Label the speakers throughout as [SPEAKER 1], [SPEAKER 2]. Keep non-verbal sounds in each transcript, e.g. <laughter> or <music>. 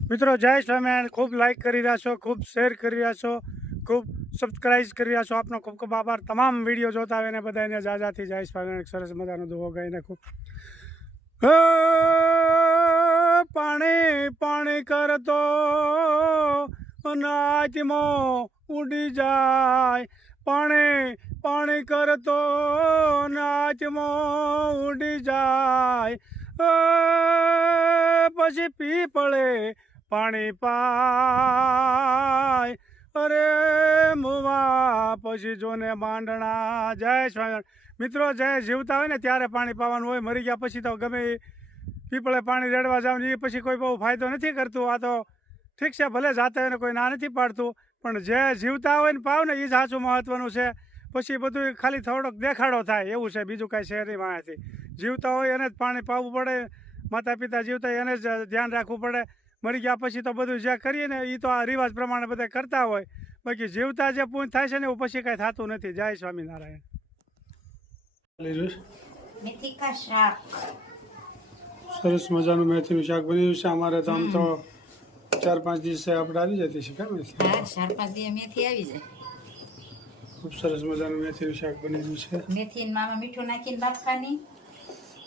[SPEAKER 1] મિત્રો, જય સ્વામિનારાયણ. ખૂબ લાઈક કરી રહ્યા છો, ખૂબ શેર કરી રહ્યા છો, ખૂબ સબસ્ક્રાઇબ કરી રહ્યા છો. આપનો ખૂબ ખૂબ આભાર. તમામ વીડિયો જોતા આવે ને બધાને જાજાથી જય સ્વામિનારાયણ. સરસ મજાનો દુહો ગાઈને ખૂબ પાણી પાણી કરતો નાચમો ઉડી જાય. પાણી પાણી કરતો નાચમો ઉડી જાય. પછી પછી પીપળે પાણી પાય. અરે મુવા પછી જોને માંડણા. જય સ્વામિનારાયણ. મિત્રો જય જીવતા હોય ને ત્યારે પાણી પાવાનું હોય. મરી ગયા પછી તો ગમે પીપળે પાણી રેડવા જાવ ને એ પછી કોઈ બહુ ફાયદો નથી કરતું. આ તો ઠીક છે, ભલે જાતા હોય ને કોઈ ના નથી પાડતું, પણ જે જીવતા હોય ને પાવ ને એ જ સાચું મહત્વનું છે. પછી બધું ખાલી થોડોક દેખાડો થાય. એવું છે, બીજું કાંઈ શહેરની માયાથી જીવતા હોય એને જ પાણી પાવું પડે. માતા પિતા જીવતા એને જ ધ્યાન રાખવું પડે. મરી ગયા પછી તો બધું જે કરીએ ને એ તો આ રિવાજ પ્રમાણે બધા કરતા હોય. બાકી જીવતા જે પૂન થાય છે ને એવું પછી કાંઈ થતું નથી. જય સ્વામિનારાયણ.
[SPEAKER 2] મેથી કા શાક.
[SPEAKER 1] સરસ મજાનું મેથીનું શાક બન્યું છે. અમારે તો આમ તો ચાર પાંચ દિવસે આપણે આવી જતી છે કેમ મેથી?
[SPEAKER 2] ચાર પાંચ દિવસ મેથી આવી જાય.
[SPEAKER 1] ખૂબ સરસ મજાનું મેથીનું શાક બનેલું છે.
[SPEAKER 2] મેથી મામા મીઠું નાખીને બાફવાની.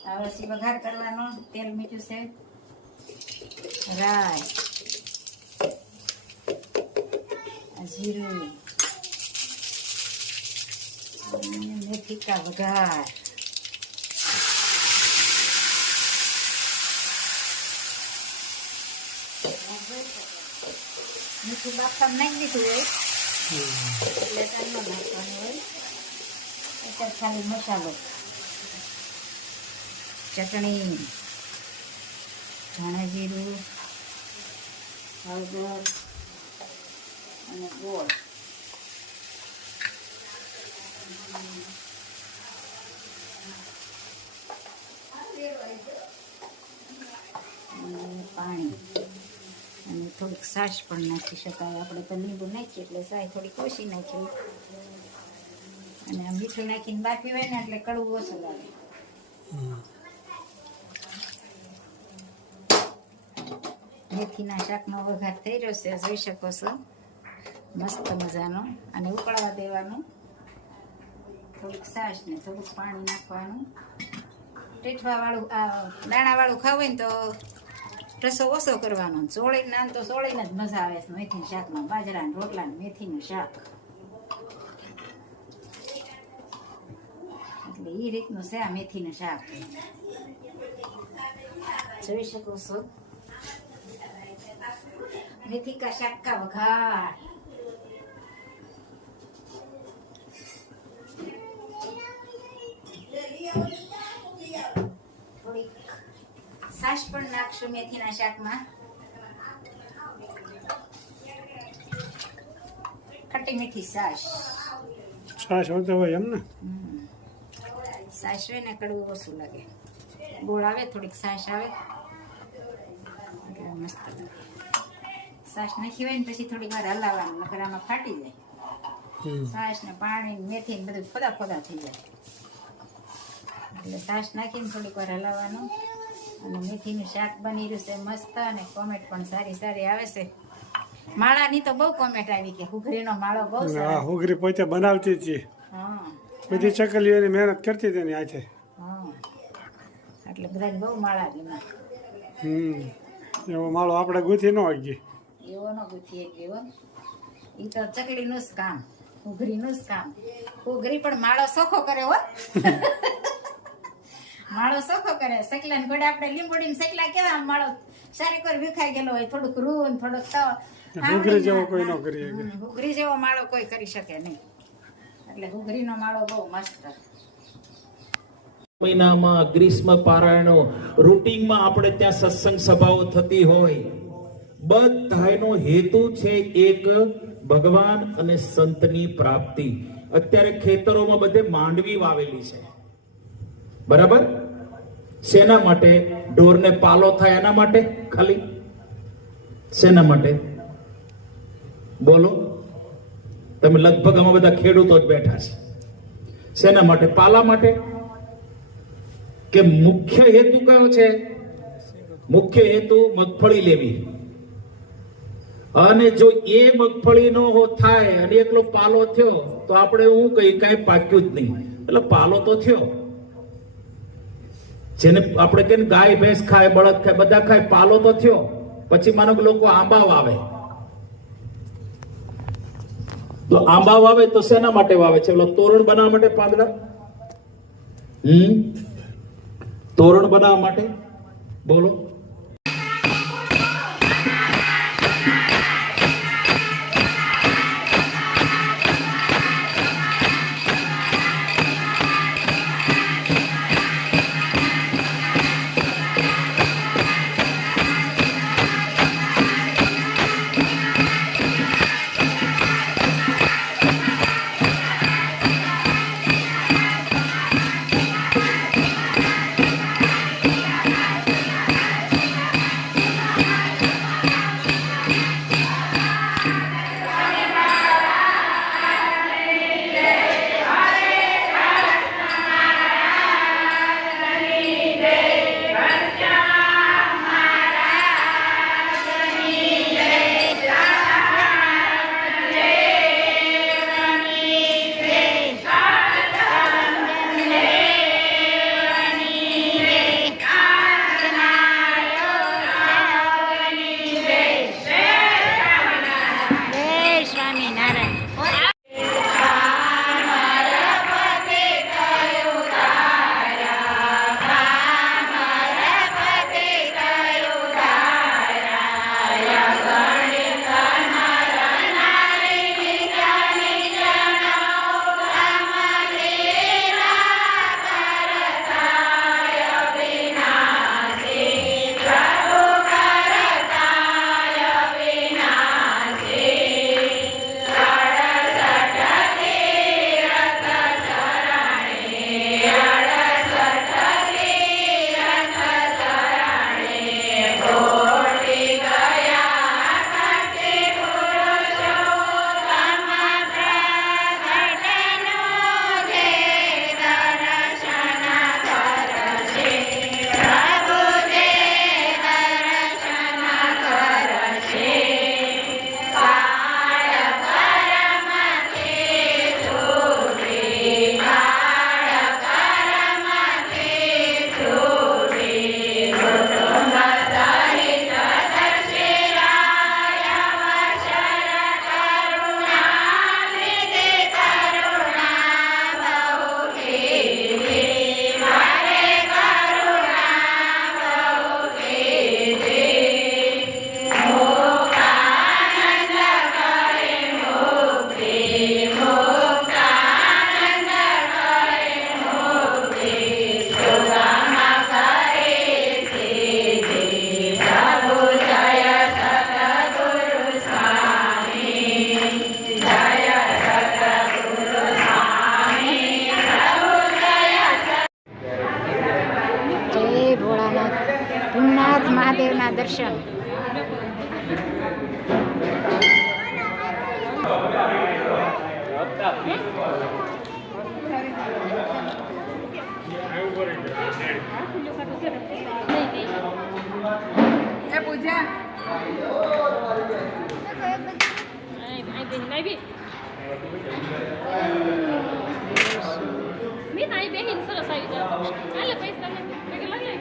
[SPEAKER 2] હવે વઘાર કરવાનો. તેલ મીઠું છે. રાઈ આ જીરું મેથી કા વઘાર મીઠું બાફવામાં નાખી દીધું હોય એટલે કાંઈ નાખવાનું હોય અત્યારે ખાલી મસાલો ચટણી ધાણા જીરું હળદર અને ગોળ પાણી. અને થોડીક સાસ પણ નાખી શકાય. આપણે તો લીંબુ નાખીએ એટલે સાય થોડીક ઓછી નાખી અને મીઠું નાખીને બાફી હોય ને એટલે કડવું ઓછું લાગે. મેથીના શાકનો વઘાર થઈ રહ્યો છે, જોઈ શકો છો. મસ્ત મજાનો. અને ઉકળવા દેવાનું. થોડુંક છાશ ને થોડુંક પાણી નાખવાનું. ટેઠવા વાળું આ, દાણાવાળું ખાવું હોય ને તો રસો ઓછો કરવાનો. ચોળી નાન તો ચોળીને જ મજા આવે છે મેથીના શાકમાં. બાજરા રોટલા ને મેથીનું શાક. એટલે એ રીતનું છે આ મેથીનું શાક. જોઈ શકો છો. મેથી કા કા વઘાર થોડીક છાશ પણ નાખશું મેથીના શાકમાં. ખટ્ટી મીઠી સાસ
[SPEAKER 1] છાશ હોતો હોય એમ ને?
[SPEAKER 2] સાસ હોય ને કડવું ઓછું લાગે. ગોળ આવે થોડીક સાસ આવે. એટલે મસ્ત લાગે. છાશ નાખી હોય ને પછી થોડીક વાર હલાવવાનું નકર આમાં ફાટી જાય. છાશ ને પાણી મેથી ને બધું ફોદા ફોદા થઈ જાય. એટલે છાશ નાખીને થોડીક વાર હલાવવાનું. અને મેથીનું શાક બની રહ્યું છે મસ્ત અને કોમેન્ટ પણ સારી સારી આવે છે. માળાની તો બહુ કોમેન્ટ આવી કે હુગરીનો માળો બહુ
[SPEAKER 1] હા હુગરી પોતે બનાવતી હતી.
[SPEAKER 2] હા.
[SPEAKER 1] બધી ચકલીઓની મહેનત કરતી હતી એની હાથે.
[SPEAKER 2] હા. એટલે બધાને બહુ માળા ગમ્યા.
[SPEAKER 1] હમ. એવો માળો આપણે ગૂંથી ન વાગી
[SPEAKER 2] એવો ન ગુથી એક એવો. એ તો ચકલીનું જ કામ ઉઘરીનું જ કામ. ઉઘરી પણ માળો સોખો કરે હો. <laughs> માળો સોખો કરે. સકલા ને ઘોડે આપણે લીંબોડી ને સકલા કેવા? માળો સારી કોઈ વિખાઈ ગયેલો હોય થોડુંક રૂ ને થોડુંક તો
[SPEAKER 1] ઘૂઘરી જેવો કોઈ ન કરી શકે.
[SPEAKER 2] હમ, જેવો માળો કોઈ કરી શકે નહીં. એટલે ઘૂઘરીનો માળો બહુ મસ્ત.
[SPEAKER 3] મહિનામાં ગ્રીષ્મ પારાયણો રૂટિનમાં આપણે ત્યાં સત્સંગ સભાઓ થતી હોય. બધાયનો હેતુ છે એક ભગવાન અને સંતની પ્રાપ્તિ. અત્યારે ખેતરોમાં બધે માંડવી વાવેલી છે. બરાબર? શેના માટે? ઢોરને પાલો થાય એના માટે? ખાલી? શેના માટે? બોલો. તમે લગભગ આમાં બધા ખેડૂતો જ બેઠા છે. શેના માટે? પાલા માટે? કે મુખ્ય હેતુ કયો છે? મુખ્ય હેતુ મગફળી લેવી. અને જો એ મગફળીનો થાય અને એકલો પાલો થયો, તો આપણે હું કઈ કાંઈ પાક્યું જ નહીં. એટલે પાલો તો થયો. જેને આપણે કે ગાય, ભેંસ ખાય, બળદ ખાય, બધા ખાય, પાલો તો થયો. પછી માનો લોકો આંબા વાવે તો આંબા વાવે તો શેના માટે વાવે છે? એટલે તોરણ બનાવવા માટે પાંદડા? હમ? તોરણ બનાવવા માટે? બોલો.
[SPEAKER 2] મહાદેવના દર્શન.
[SPEAKER 4] પૂજા. મી તારી બેન સરસ આવી જાય પૈસા લાગે